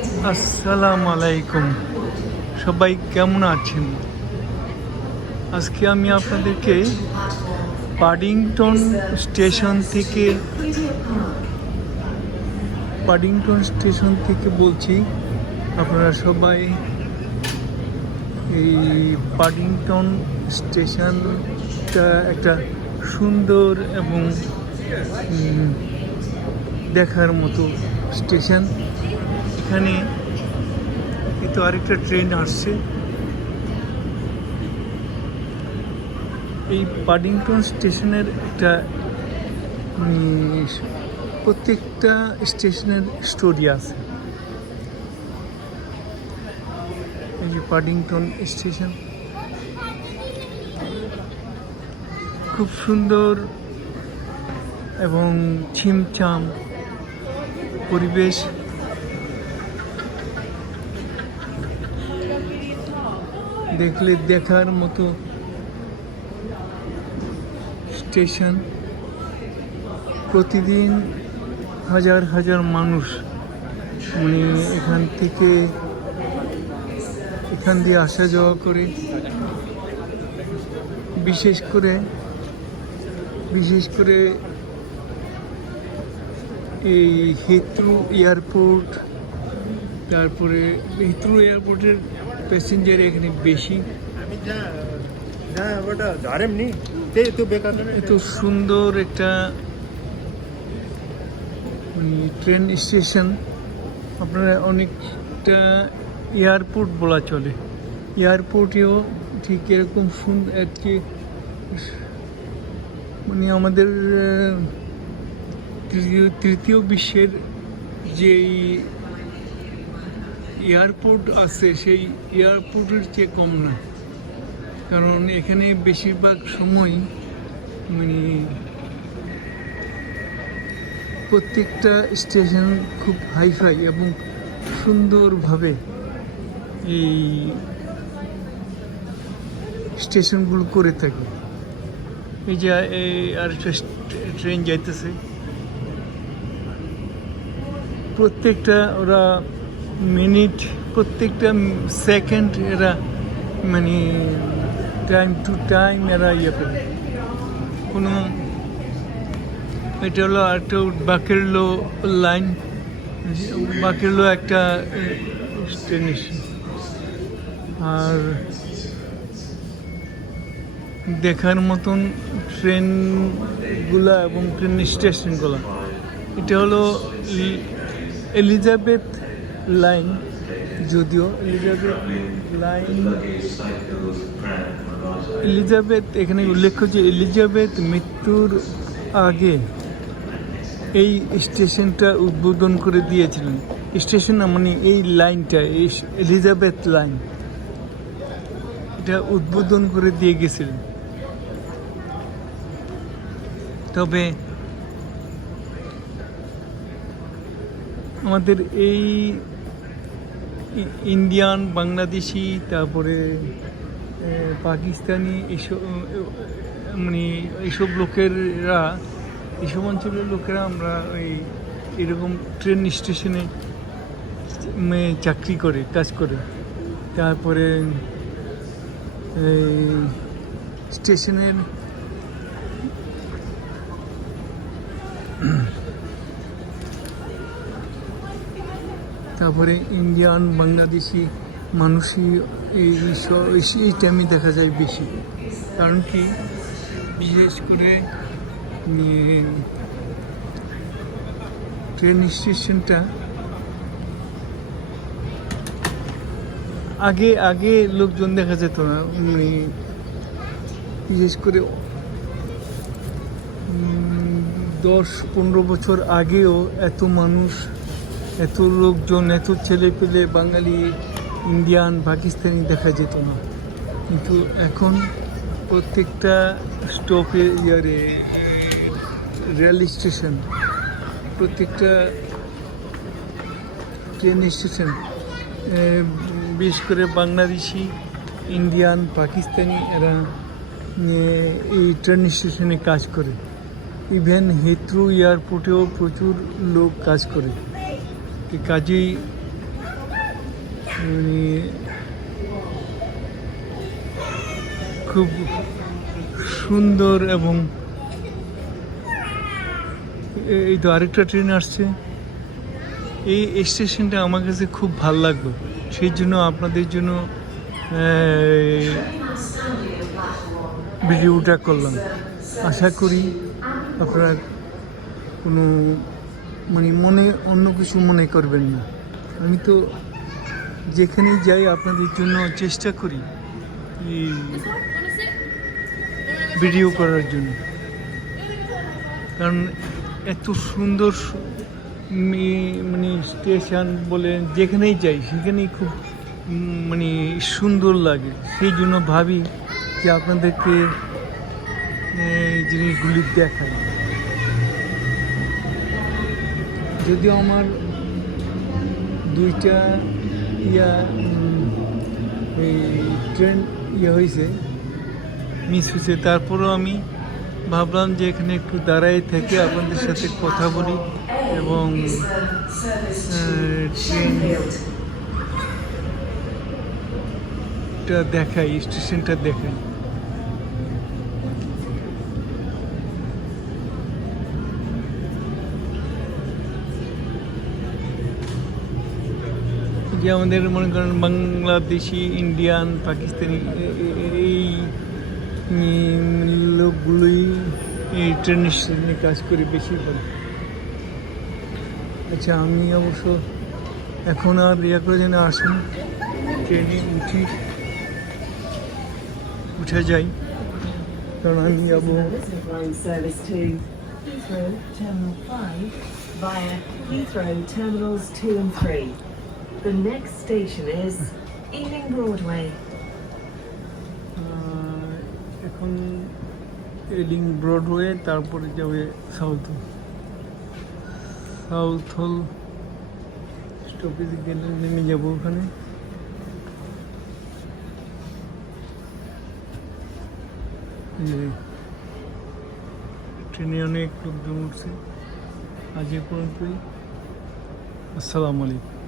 আসসালামু আলাইকুম, সবাই কেমন আছেন? আজকে আমি আপনাদেরকে পাডিংটন স্টেশন থেকে বলছি। আপনারা সবাই এই পাডিংটন স্টেশনটা একটা সুন্দর এবং দেখার মতো স্টেশন। এখানে কিন্তু আরেকটা ট্রেন আসছে। এই পাডিংটন স্টেশনের একটা প্রত্যেকটা স্টেশনের স্টোরি আছে। এই যে পাডিংটন স্টেশন খুব সুন্দর এবং ছিমছাম পরিবেশ। দেখলে দেখার মতো স্টেশন। প্রতিদিন হাজার হাজার মানুষ এখান দিয়ে আসা যাওয়া করে। বিশেষ করে এই হিথ্রো এয়ারপোর্ট, তারপরে হিথ্রো এয়ারপোর্টের প্যাসেঞ্জার এখানে বেশি। এত সুন্দর একটা ট্রেন স্টেশন। আপনারা অনেকটা এয়ারপোর্ট বলা চলে। এয়ারপোর্টেও ঠিক এরকম সুন্দর আজকে আমাদের তৃতীয় বিশ্বের যেই এয়ারপোর্ট আছে সেই এয়ারপোর্টের চেয়ে কম না। কারণ এখানে বেশিরভাগ সময় প্রত্যেকটা স্টেশন খুব হাইফাই এবং সুন্দরভাবে এই স্টেশনগুলো করে থাকে। এই যে আর ট্রেন যাইতেছে, প্রত্যেকটা ওরা মিনিট, প্রত্যেকটা সেকেন্ড এরা টাইম টু টাইম এরা করে কোনো। এটা হলো একটা বাকেরলো লাইন, বাকেরলো একটা ট্রেন। আর দেখার মতন ট্রেনগুলা এবং ট্রেন স্টেশনগুলা। এটা হলো এলিজাবেথ লাইন। যদিও এলিজাবেথ এখানে উল্লেখ্য যে এলিজাবেথ মৃত্যুর আগে এই স্টেশনটা উদ্বোধন করে দিয়েছিলেন। স্টেশন এই লাইনটা, এই এলিজাবেথ লাইন, এটা উদ্বোধন করে দিয়ে গেছিলেন। তবে আমাদের এই ইন্ডিয়ান, বাংলাদেশি, তারপরে পাকিস্তানি এইসব লোকেরা, এইসব অঞ্চলের লোকেরা আমরা এরকম ট্রেন স্টেশনে চাকরি করে, কাজ করে। তারপরে স্টেশনের তারপরে ইন্ডিয়ান, বাংলাদেশি মানুষই এই টাইমে দেখা যায় বেশি। কারণ কি, বিশেষ করে ট্রেন স্টেশনটা আগে লোকজন দেখা যেত না। বিশেষ করে 10-15 বছর আগেও এত মানুষ, এত লোকজন, এত ছেলে পেলে, বাঙালি, ইন্ডিয়ান, পাকিস্তানি দেখা যেত না। কিন্তু এখন প্রত্যেকটা স্টপে রেল স্টেশন, প্রত্যেকটা ট্রেন স্টেশন, বিশেষ করে বাংলাদেশি, ইন্ডিয়ান, পাকিস্তানি এরা এই ট্রেন স্টেশনে কাজ করে। ইভেন হিথ্রো এয়ারপোর্টেও প্রচুর লোক কাজ করে। কাজেই মানে খুব সুন্দর। এবং এই তো আরেকটা ট্রেন আসছে। এই স্টেশনটা আমার কাছে খুব ভাল লাগলো, সেই জন্য আপনাদের জন্য ভিডিওটা করলাম। আশা করি আপনারা কোনো মানে মনে অন্য কিছু মনে করবেন না। আমি তো যেখানেই যাই আপনাদের জন্য চেষ্টা করি এই ভিডিও করার জন্য, কারণ এত সুন্দর মানে স্টেশন বলে যেখানেই যাই সেখানেই খুব মানে সুন্দর লাগে। সেই জন্য ভাবি যে আপনাদেরকে এই জিনিসগুলি দেখাই। যদিও আমার দুইটা এই ট্রেন হয়েছে, মিস হয়েছে, তারপরেও আমি ভাবলাম যে এখানে একটু দাঁড়াই থেকে আপনাদের সাথে কথা বলি এবং ট্রেনটা দেখাই, স্টেশনটা দেখাই। যে আমাদের মনে করেন বাংলাদেশি, ইন্ডিয়ান, পাকিস্তানি এই লোকগুলোই এই ট্রেন স্টেশনে কাজ করে বেশিরভাগ। আচ্ছা, আমি অবশ্য এখন আর করে যেন আসুন, ট্রেনে উঠে যাই, কারণ আমি যাবো Heathrow Terminal 5 via Heathrow Terminals 2 and 3. The next station is Ealing Broadway. এখন এলিং ব্রডওয়ে, তারপরে যাবে সাউথ হল স্টপেজে গেলে নেমে যাবো ওখানে। ট্রেনে অনেক লোকজন উঠছে। আজ এ পর্যন্তই। আসসালামু আলাইকুম।